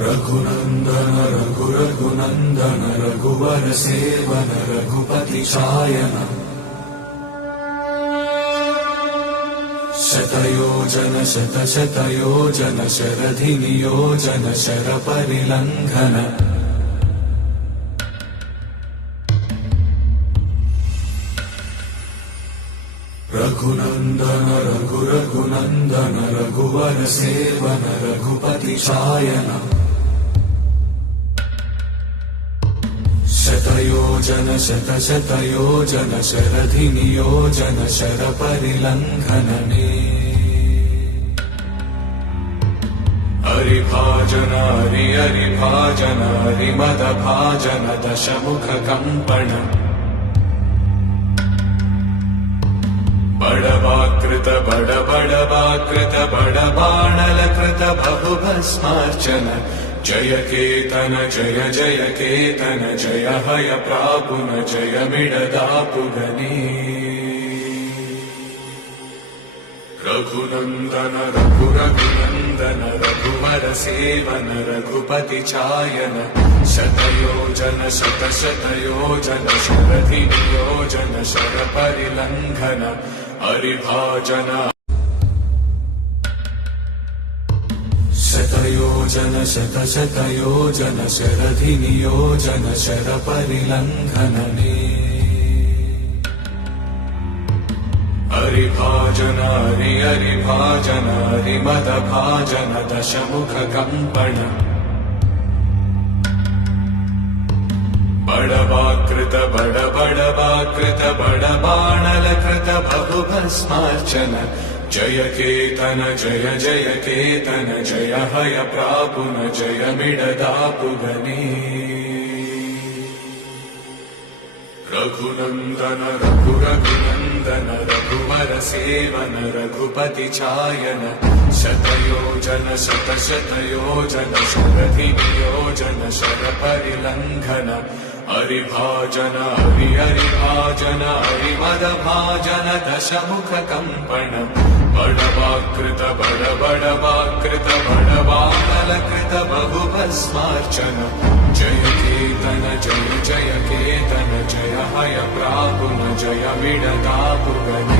रघुनन्दन रघुरघुनन्दन रघुवर seven Raghupati चायन शतयोजन शतशतयोजन शरधि नियोजन शरपरिलङ्घन रघुनन्दन रघुरघुनन्दन रघुवर seven Raghupati चायन शतयोजन शतशतयोजन शरधि नियोजन शरपरिलङ्घनने हरिभाजन हरिभाजन हरिमदभाजन दशमुख कम्पण बड़वाकृत बड़वाकृत बड़बाणलकृत बहुभस्मार्चन जय केतन जय जय केतन जय हय प्रापुन जय मिडदापुगनी रघुनन्दन रघुरघुनन्दन रघुवर सेवन रघुपति चायन शतयोजन शतशतयोजन शरधि नियोजन शरपरिलङ्घन हरिभाजन शतयोजन शतशतयोजन शरधि नियोजन शरपरिलङ्घनने हरिभाजन हरिभाजन हरिमदभाजन दशमुख कम्पण बड़वाकृत बड़वाकृत बड़बाणलकृत बहुभस्मार्चन जय केतन जय जय केतन जय हय प्रापुन जय मिडदापुगनी रघुनन्दन रघुरघुनन्दन रघुवर सेवन रघुपति चायन शतयोजन शतशतयोजन शरधि नियोजन शरपरिलङ्घन हरिभाजन हरिभाजन हरिमदभाजन दशमुख कम्पण बड़वाकृत बड़वाकृत बड़वाणलकृत बहुभस्मार्चन जय केतन जय जय केतन जय हय प्रापुन जय मिडदापुगनी